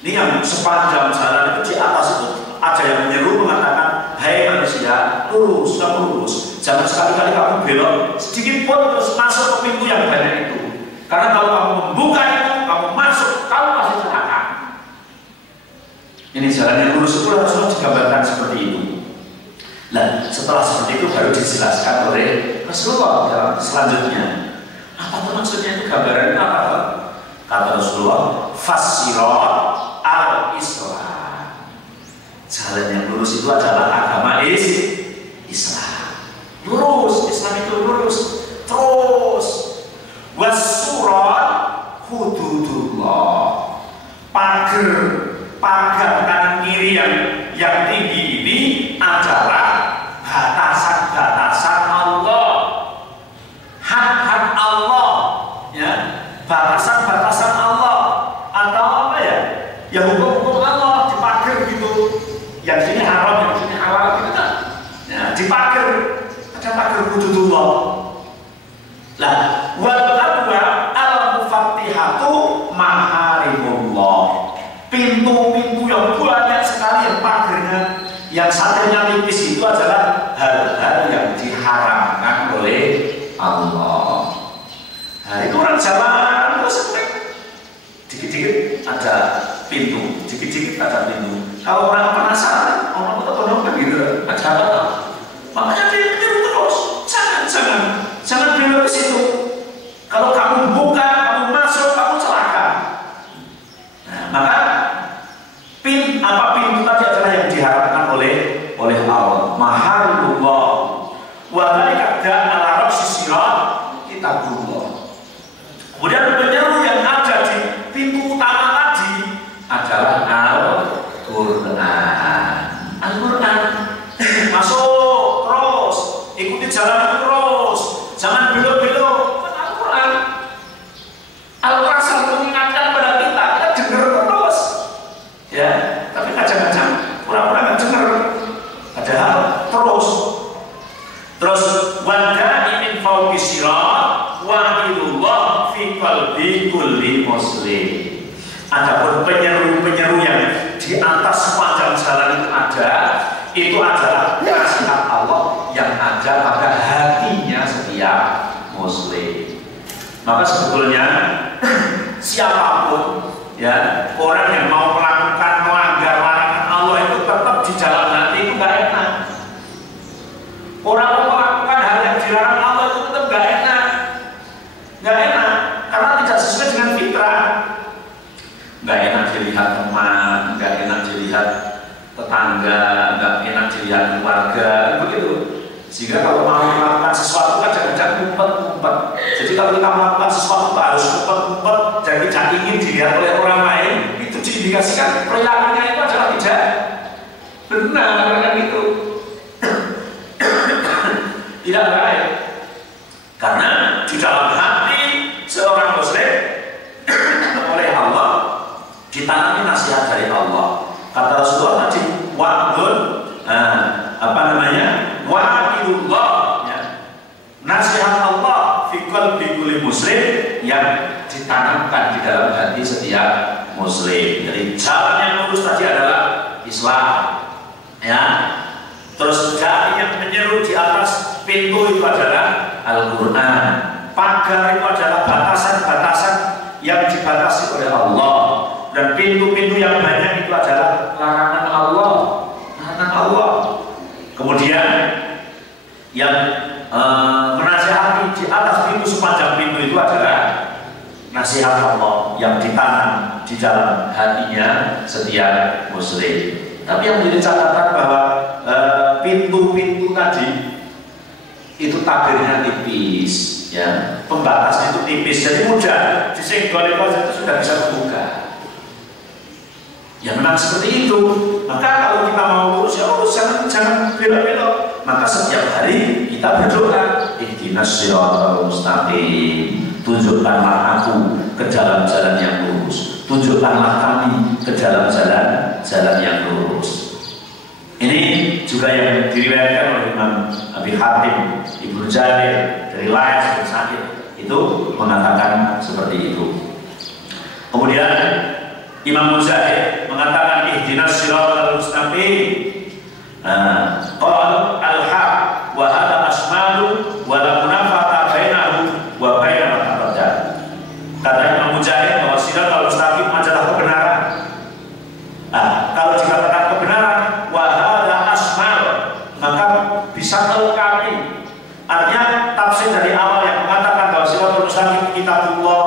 Ini yang sepanjang jalan itu, di atas itu ada yang menyeru mengatakan, hai manusia, lurus, kamu lurus, jangan sekali-kali kamu belok sedikit pun terus masuk ke pintu yang banyak itu, karena kalau kamu membuka itu, kamu masuk, kamu pasti celaka. Ini jalan yang lurus itu harus digambarkan seperti itu. Nah, setelah seperti itu baru dijelaskan oleh Rasulullah dalam selanjutnya. Apa tuh maksudnya itu, gambarannya apa? Kata Rasulullah, fassirat al-Islam. Jalan yang lurus itu adalah agama Islam. Lurus, Islam itu lurus terus. Wasurat hududullah. Pagar kanan kiri yang tinggi ini adalah batasan-batasan Allah, hak-hak Allah, ya, batasan-batasan Allah, atau apa ya? Ya hukum-hukum Allah dipagar gitu. Yang sini haram, yang sini halal gitu kan? Ya, dipagar, ada pagar hududullah. Lah, wal adwa al-mufattihatu maharimullah. Pintu-pintu yang banyak sekali yang pagarnya, yang satunya tipis itu adalah hal-hal yang diharamkan oleh Allah. Nah, itu orang jalan terus dikit-dikit ada pintu, dikit-dikit ada pintu. Kalau orang penasaran, orang betul-betul kan gitu, ada apa? Makanya dia terus, jangan belok ke situ. Kalau kamu buka, kamu masuk, kamu celaka. Nah, maka pintu tadi adalah yang diharapkan oleh Allah. Maharullah. Wa dzalika ala ra'si sirat kitabullah. Kemudian penyeru yang ada di pintu utama tadi adalah Al-Quran. Masuk terus, ikuti jalan terus, jangan belok-belok. Al-Quran. Al-Quran selalu mengingatkan pada kita dengar terus, ya. Tapi kadang-kadang pura-pura nggak dengar. Padahal terus wandani min fawqi sirat wa ilullah fi qalbi kulli muslim. Adapun penyeru yang di atas sepanjang jalan itu adalah nasihat Allah yang ada pada hatinya setiap muslim. Maka sebetulnya siapapun, ya, orang yang mau melanggar larangan Allah itu tetap di dalam hati itu nggak enak. Orang mau melakukan hal yang dilarang Allah itu tetap nggak enak, karena tidak sesuai dengan fitrah. Nggak enak dilihat teman, nggak enak dilihat tetangga, nggak enak dilihat keluarga, begitu. Sehingga kalau mau melakukan sesuatu kan jangan ngumpet-ngumpet. Jadi kalau kita melakukan sesuatu harus ngumpet-ngumpet, jadi tidak ingin dilihat oleh orang lain. Itu diindikasikan perilakunya itu adalah tidak benar, kan itu tidak baik. Karena di dalam hati seorang muslim oleh Allah ditanami nasihat dari Allah. Kata Rasulullah tadi, wa'dun wa'idullah, ya. Nasihat Allah fi qalbi kulli muslim yang ditanamkan di dalam hati setiap muslim. Jadi jalan yang lurus tadi adalah Islam, ya. Terus jalan yang menyeru di atas pintu itu adalah Al-Quran. Pagar itu adalah batasan-batasan yang dibatasi oleh Allah. Dan pintu-pintu yang banyak itu adalah larangan Allah. Larangan Allah. Kemudian yang menasihati di atas pintu sepanjang pintu itu adalah nasihat Allah yang ditanam di dalam hatinya setiap muslim. Tapi yang menjadi catatan bahwa pintu-pintu tadi itu tabirnya tipis, ya, pembatasnya itu tipis, jadi mudah disenggol itu sudah bisa terbuka. Ya memang seperti itu. Maka kalau kita mau lurus, ya lurus, jangan belok-belok. Maka setiap hari kita berdoa, ihdinas shiratal mustaqim, tunjukkanlah aku ke jalan-jalan yang lurus, tunjukkanlah kami ke jalan-jalan yang lurus. Ini juga yang diriwayatkan oleh Imam Abi Hatim, Ibnu Jarir dari Lais bin Sa'id itu mengatakan seperti itu. Kemudian Imam Mujahid mengatakan ihdinas shiratal mustaqim. Qala al-haq wa hadha asmalu wa la munafata bainahu wa baina ma taqaddam. Kata Imam Mujahid bahwa shiratal mustaqim adalah kebenaran. Kalau dikatakan kebenaran wa hadha asmal, maka bisa melengkapi. Artinya tafsir dari awal yang mengatakan bahwa shiratal mustaqim kitabullah,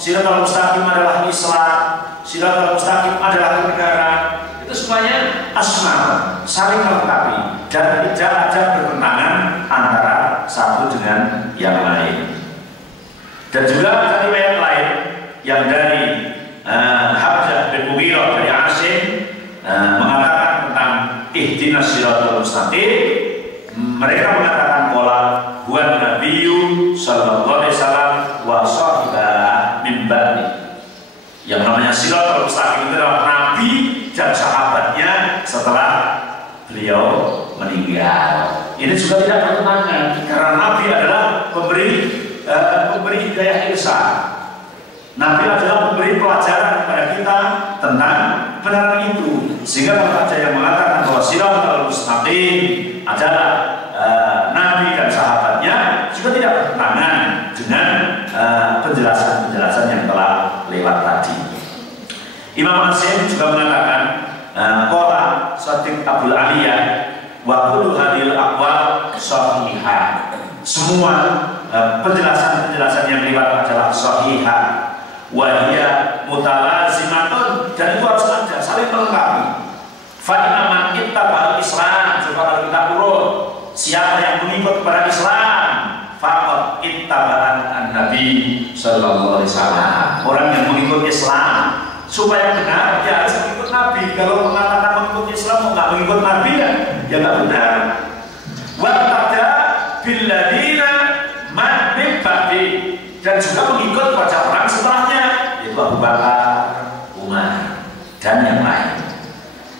shiratal mustaqim adalah Islam, shiratal mustaqim adalah kebenaran, itu semuanya asma, saling melengkapi dan tidak ada bertentangan antara satu dengan yang lain. Dan juga ada riwayat lain yang dari Habsah bin Mughirah dari Asim mengatakan tentang ihdinas shiratal mustaqim. Mereka mengatakan qala huwa nabiyyu sallallahu alaihi wasallam wa sahibah min ba'di. Yang namanya shiratal mustaqim itu adalah Nabi dan sahabatnya setelah beliau meninggal. Ini juga tidak bertentangan karena Nabi adalah pemberi hidayah irsyad. Nabi adalah pemberi pelajaran kepada kita tentang kebenaran itu. Sehingga kalau ada yang mengatakan bahwa shiratal mustaqim adalah Nabi dan sahabatnya juga tidak bertentangan dengan penjelasan-penjelasan yang telah lewat tadi. Imam Asy'ari juga mengatakan qala Shadiq Abdul Aliyah wa kullu hadhil aqwal shahihah. Semua penjelasan-penjelasan yang lewat adalah shahihah wa hiya mutalazimatun, dan itu harus ada saling melengkapi. Fa inna man ittaba'al Islam, coba kalau kita urut, siapa yang mengikut kepada Islam, faqad ittaba'an an-nabi sallallahu alaihi wasallam. Orang yang mengikut Islam supaya benar dia harus mengikut Nabi. Kalau mengatakan mengikut Islam nggak mengikut Nabi ya nggak benar. Wa tada bil ladina man min ba'di, dan juga mengikut pada orang setelahnya, yaitu Abu Bakar, Umar dan yang lain.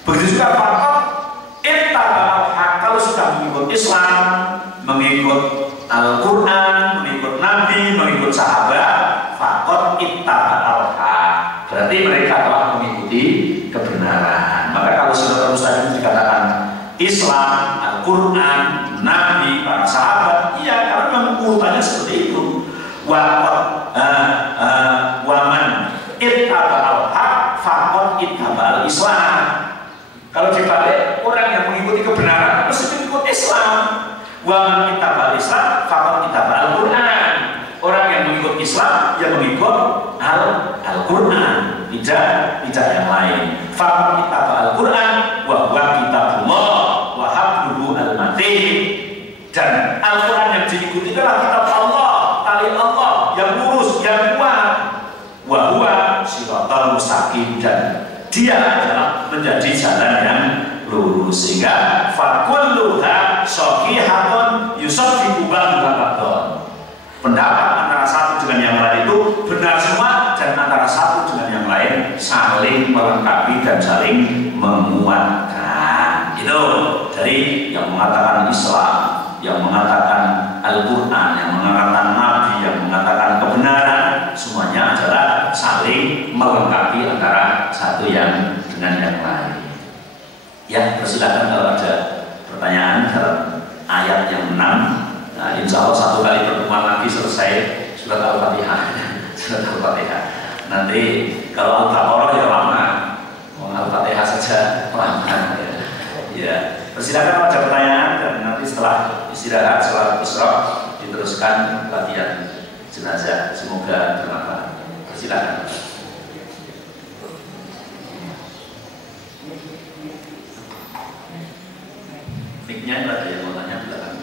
Begitu juga faktor ittaba'al haq, kalau sudah mengikut Islam, mengikut Al-Quran, mengikut Nabi, mengikut sahabat, faktor ittaba'al haq, berarti mereka telah mengikuti kebenaran. Maka kalau shiratal mustaqim dikatakan Islam, Al-Quran, Nabi, para sahabat, iya, karena memang urutannya seperti itu. Waman ittaba'al haq faqad ittaba'al Islam. Kalau dibalik, orang yang mengikuti kebenaran mesti mengikut Islam. Waman ittaba'al Islam faqad ittaba'al Quran. Orang yang mengikut Islam yang mengikut Al-Quran, tidak yang lain. Faqad ittaba'al Quran wa huwa kitabullah wa habluhu al-matin. Dan mustaqim, dan dia adalah menjadi jalan yang lurus. Sehingga fakulluha shahihatun yusaddiqu ba'dahu. Pendapat antara satu dengan yang lain itu benar semua, dan antara satu dengan yang lain saling melengkapi dan saling menguatkan. Itu dari yang mengatakan Islam, yang mengatakan Al-Quran, yang mengatakan Nabi, yang mengatakan kebenaran, semuanya adalah saling melengkapi antara satu yang dengan yang lain. Ya, persilakan kalau ada pertanyaan dalam ayat yang 6. Nah, insya Allah satu kali pertemuan lagi selesai surat Al-Fatihah. Surat Al-Fatihah. Nanti kalau Al-Baqarah ya lama, Al-Fatihah saja pelan-pelan. Ya, persilakan ada pertanyaan, dan nanti setelah istirahat, setelah Isra diteruskan latihan jenazah. Semoga bermanfaat. Persilakan. Mic-nya ada yang mau tanya belakang.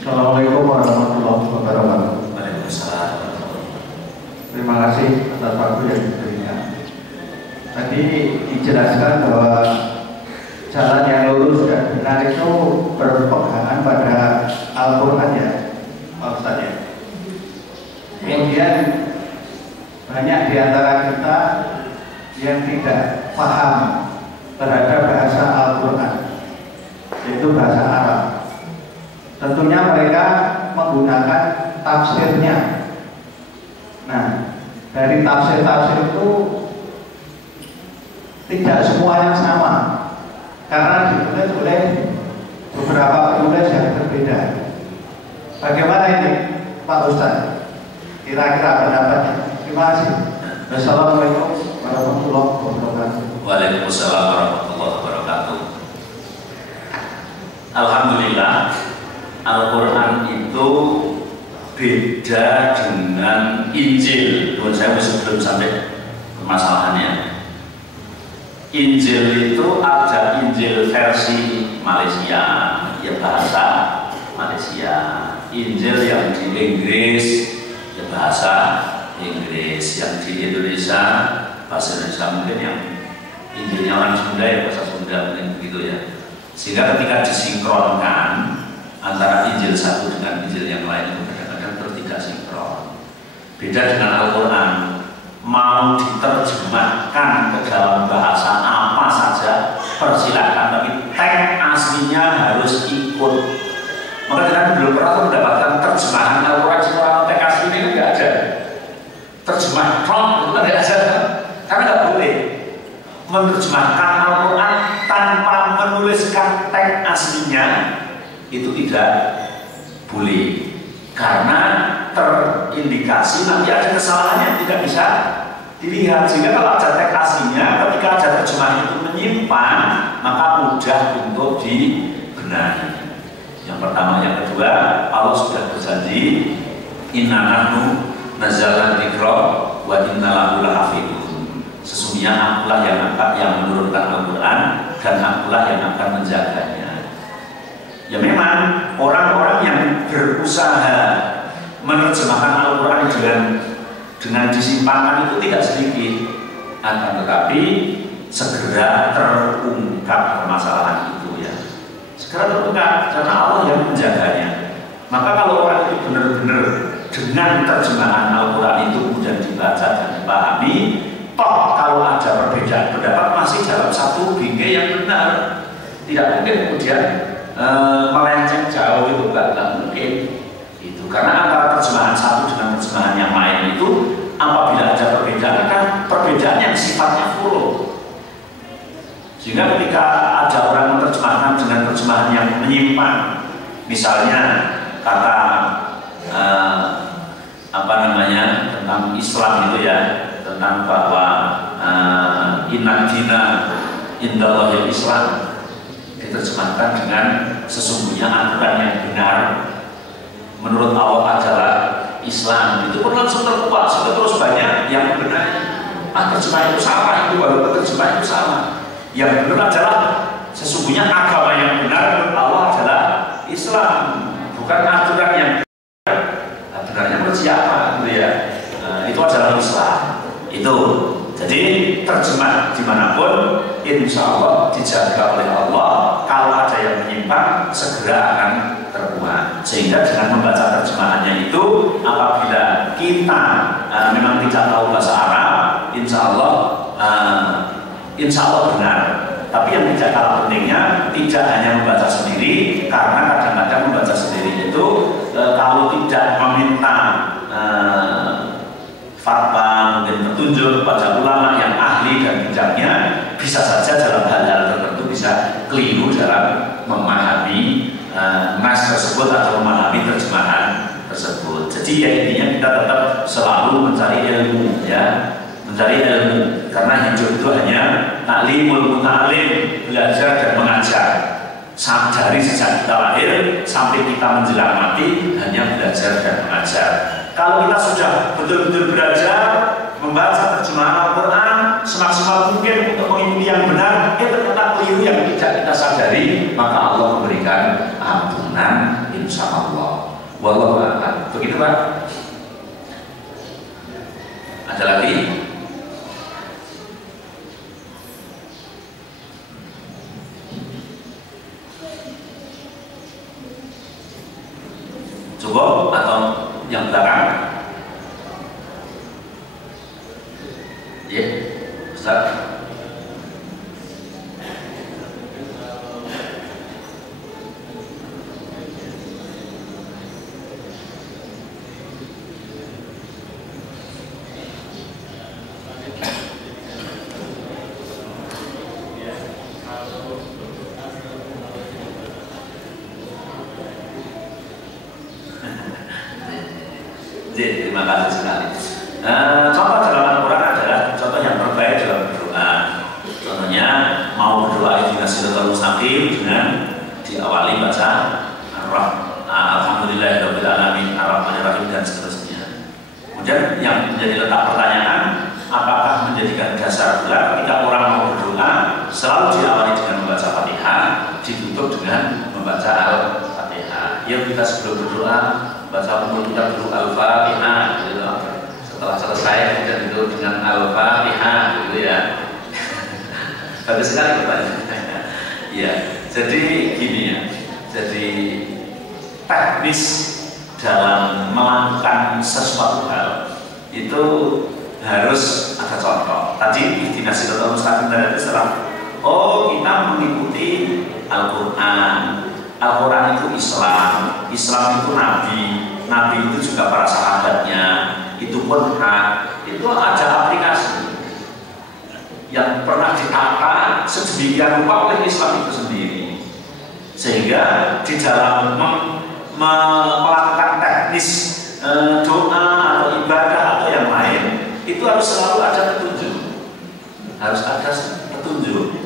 Assalamualaikum warahmatullahi wabarakatuh. Waalaikumsalam. Terima kasih atas waktu yang diberikan. Tadi dijelaskan bahwa jalan yang lurus dan benar itu berpegangan pada Al-Quran, ya, Pak Ustaz, ya. Kemudian banyak di antara kita yang tidak paham terhadap bahasa Al-Quran, yaitu bahasa Arab. Tentunya mereka menggunakan tafsirnya. Nah, dari tafsir-tafsir itu tidak semuanya sama, karena ditulis oleh beberapa penulis yang berbeda. Bagaimana ini, Pak Ustaz? Kira-kira pendapatnya. Terima kasih. Wassalamualaikum warahmatullahi wabarakatuh. Waalaikumsalam warahmatullahi wabarakatuh. Alhamdulillah, Al-Quran itu beda dengan Injil. Menurut saya sebelum sampai permasalahannya, Injil itu ada Injil versi Malaysia, ya bahasa Malaysia. Injil yang di Inggris, ya bahasa Inggris. Yang di Indonesia, bahasa Indonesia. Mungkin yang Injilnya orang Sunda, ya bahasa Sunda, mungkin begitu ya. Sehingga ketika disinkronkan antara Injil satu dengan Injil yang lain itu kadang-kadang tidak sinkron. Beda dengan Al-Quran, mau diterjemahkan ke dalam bahasa apa saja persilakan, tapi teks aslinya harus ikut. Maka kita belum pernah mendapatkan terjemahan Al-Quran secara teks aslinya itu nggak ada. Terjemah itu nggak ada, karena nggak boleh menerjemahkan Al-Quran tanpa menuliskan teks aslinya. Itu tidak boleh, karena terindikasi nanti ada kesalahan yang tidak bisa dilihat. Sehingga kalau ada teks aslinya, ketika ada terjemahan itu menyimpang, maka mudah untuk dibenahi. Yang pertama. Yang kedua, Allah sudah berjanji, inna nahnu nazzalna dzikra wa inna lahu lahafidun. Sesungguhnya akulah yang menurunkan Al-Quran, dan akulah yang akan menjaganya. Ya memang orang-orang yang berusaha menerjemahkan Al-Quran dengan disimpangkan itu tidak sedikit, akan tetapi segera terungkap permasalahan itu, ya. Segera terungkap karena Allah yang menjaganya. Maka kalau orang itu benar-benar dengan terjemahan Al-Quran itu kemudian dibaca dan dipahami, toh kalau ada perbedaan pendapat masih dalam satu bingkai yang benar. Tidak mungkin kemudian melenceng jauh, itu enggak mungkin itu, karena antara terjemahan satu dengan terjemahan yang lain itu apabila ada perbedaan, kan perbedaan yang sifatnya furu. Sehingga ketika ada orang menerjemahkan dengan terjemahan yang menyimpang, misalnya kata tentang Islam itu, ya, tentang bahwa inna dina indallahil Islam, diterjemahkan dengan sesungguhnya aturan yang benar menurut Allah adalah Islam. Itu pun langsung terkuat, sehingga terus banyak yang benar. terjemah itu salah, itu baru terjemah itu salah. Yang benar adalah sesungguhnya agama yang benar menurut Allah adalah Islam, bukan aturan yang benar. Benarnya menurut siapa gitu ya? Itu adalah Islam. Itu. Jadi terjemah dimanapun, insya Allah dijaga oleh Allah. Kalau ada yang menyimpang, segera akan terbuat. Sehingga dengan membaca terjemahannya itu, apabila kita memang tidak tahu bahasa Arab, insya Allah benar. Tapi yang tidak kalah pentingnya, tidak hanya membaca sendiri, karena kadang-kadang membaca sendiri itu kalau tidak meminta fatwa, mungkin petunjuk kepada ulama yang ahli dan bidangnya, bisa saja dalam hal-hal tertentu bisa keliru dalam memahami nas tersebut atau memahami terjemahan tersebut. Jadi ya intinya kita tetap selalu mencari ilmu, ya, mencari ilmu, karena hidup itu hanya taklimul muta'alim, belajar dan mengajar. Dari sejak kita lahir sampai kita menjelang mati hanya belajar dan mengajar. Kalau kita sudah betul-betul belajar membaca terjemahan Al-Quran semaksimal mungkin untuk mengikuti yang benar, ternyata keliru yang tidak kita sadari, maka Allah memberikan ampunan insya Allah. Wallahu a'lam. Begitu Pak? Ada lagi? Cukup atau yang belakang? Ya, Ustaz. Terima kasih sekali. Contoh dalam Al-Quran adalah contoh yang terbaik dalam berdoa. Contohnya mau berdoa ihdinas siratal mustaqim dengan diawali baca Alhamdulillahirabbil alamin arrahmanir rahim dan seterusnya. Kemudian yang menjadi letak pertanyaan, apakah menjadikan dasar pula ketika orang mau berdoa selalu diawali dengan membaca Fatihah, ditutup dengan membaca Al-Fatihah. Ya, kita sebelum berdoa baca umur kita dulu Al-Fatihah gitu. Setelah selesai kemudian itu dengan Al-Fatihah gitu ya. Bagus sekali pertanyaannya. Ya, jadi gini ya. Jadi teknis dalam melakukan sesuatu hal itu harus ada contoh. Tadi ihdinas siratal mustaqim tadi setelah kita mengikuti Al-Quran. Al-Quran itu Islam, Islam itu Nabi, Nabi itu juga para sahabatnya, itu pun hak, itu ada aplikasi yang pernah ditata sedemikian rupa oleh Islam itu sendiri, sehingga di dalam melakukan teknis doa atau ibadah atau yang lain itu harus selalu ada petunjuk, harus ada petunjuk,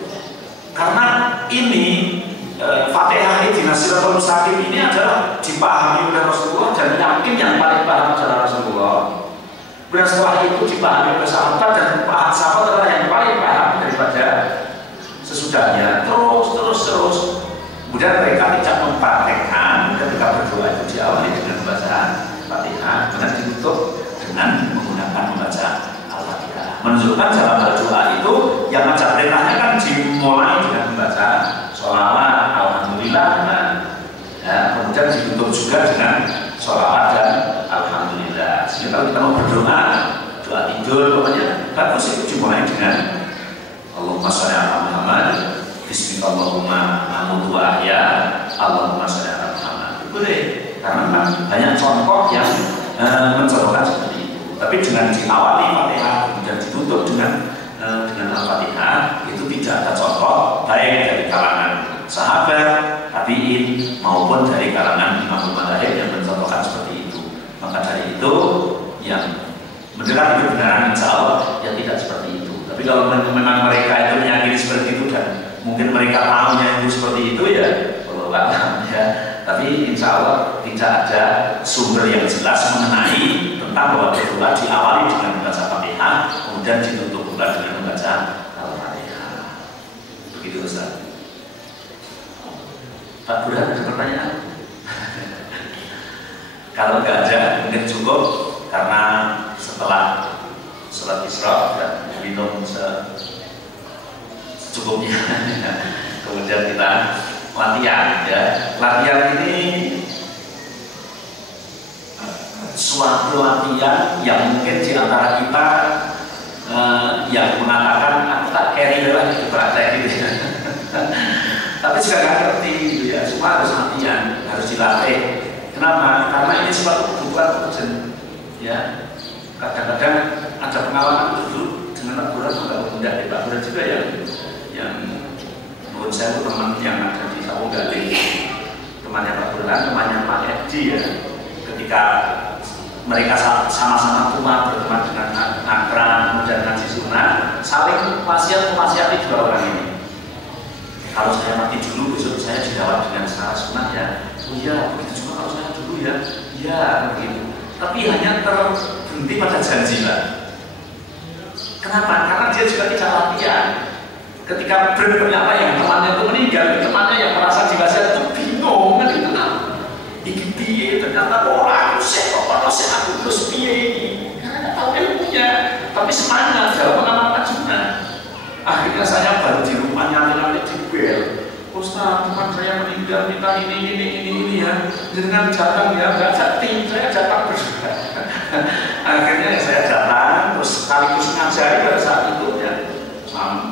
karena ini Fatihah ihdinas siratal mustaqim ini adalah dipahami oleh Rasulullah dan yakin yang paling paham adalah Rasulullah. Kemudian setelah itu dipahami oleh sahabat dan sahabat adalah yang paling paham daripada sesudahnya. Terus. Kemudian mereka tidak mempraktekkan ketika berdoa itu diawali dengan bacaan Fatihah, kemudian ditutup dengan menggunakan membaca Al-Fatihah. Menunjukkan dalam berdoa itu yang macam perintahnya kan dimulai dengan membaca sholawat, alhamdulillah, kemudian ditutup juga dengan sholawat dan alhamdulillah. Sehingga kalau kita mau berdoa, doa tidur, pokoknya bagus itu dimulai dengan Allahumma sholli ala Muhammad, bismillahirrahmanirrahim, amudu wa ahya, Allahumma sholli ala Muhammad. Boleh, karena banyak contoh yang mencontohkan seperti itu. Tapi dengan diawali Fatihah kemudian ditutup dengan Al-Fatihah itu tidak ada contoh baik dari kalangan sahabat, tabi'in maupun dari kalangan imam mazhab yang mencontohkan seperti itu. Maka dari itu yang mendengar kebenaran insya Allah yang tidak seperti itu. Tapi kalau memang mereka itu meyakini seperti itu dan mungkin mereka tahunya itu seperti itu ya, kalau ya. Tapi insya Allah tidak ada sumber yang jelas mengenai tentang bahwa berdoa diawali dengan membaca Fatihah kemudian ditutup pula dengan membaca Al-Fatihah. Begitu Ustaz. Pak Burhan ada pertanyaan? Kalau nggak ada mungkin cukup, karena setelah sholat Isra dan minum secukupnya. Kemudian kita latihan ya. Latihan ini suatu latihan yang mungkin di antara kita yang mengatakan aku tak carry lah gitu praktek gitu ya. Tapi juga nggak ngerti gitu ya. Semua harus latihan, harus dilatih. Kenapa? Karena ini suatu kebutuhan urgent ya. Kadang-kadang ada pengalaman dulu dengan Pak Burhan juga bunda di Pak Burhan juga yang menurut saya itu teman yang ada di Sawogali, temannya Pak Burhan, temannya Pak Edi ya. Ketika mereka sama-sama tua berteman dengan Akram dan Ngaji Sunnah, saling wasiat-wasiati dua orang ini. Kalau saya mati dulu besok saya dijawab dengan secara sunnah ya. Oh iya, begitu juga kalau saya dulu ya. Iya, begitu. Tapi hanya terhenti pada janji lah. Kenapa? Karena dia juga tidak latihan. Ketika ternyata yang temannya itu meninggal, temannya yang merasa diwasiat itu bingung kan itu iki piye ternyata orang aku terus piye ini karena tahu ilmunya tapi semangat dalam mengamalkan sunnah. Akhirnya saya baru di rumahnya nanti di bel, Ustaz teman saya meninggal minta ini ya, dengan datang ya, nggak jadi saya datang berdua. Akhirnya saya datang terus sekaligus ngajari pada saat itu ya,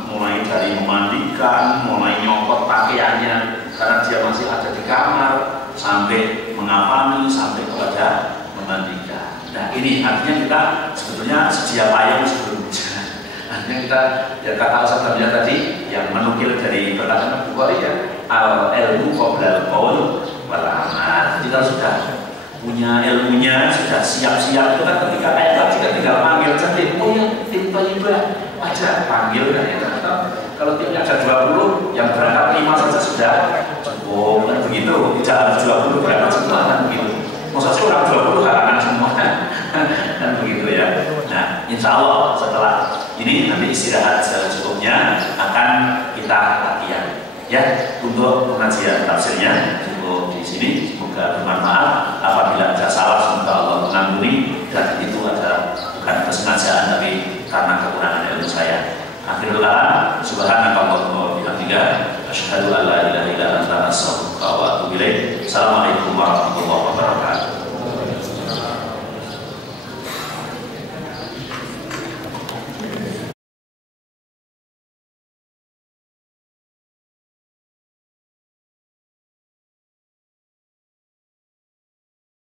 mulai dari memandikan, mulai nyopot pakaiannya karena dia masih ada di kamar, sampai mengapani, sampai kepada memandikan. Nah ini artinya kita sebetulnya sedia payung sebelum hujan. Artinya kita ya kata Ustaz tadi yang menukil dari perkataan Bukhari ya, al ilmu qoblal qaul wal amal. Kita sudah punya ilmunya, sudah siap-siap itu kan ketika kayak tadi kan tinggal panggil saja. Oh ya tim Thayyibah aja panggil kan ya. Kalau timnya ada 20 yang berangkat 5 saja sudah cukup kan begitu. Tidak harus 20 berangkat semua kan begitu. Maksudnya orang 20 halangan semua kan begitu ya. Nah insya Allah setelah ini nanti istirahat secukupnya akan kita latihan ya untuk pengajian tafsirnya cukup di sini. Semoga bermanfaat. Apabila ada salah semoga Allah mengampuni dan itu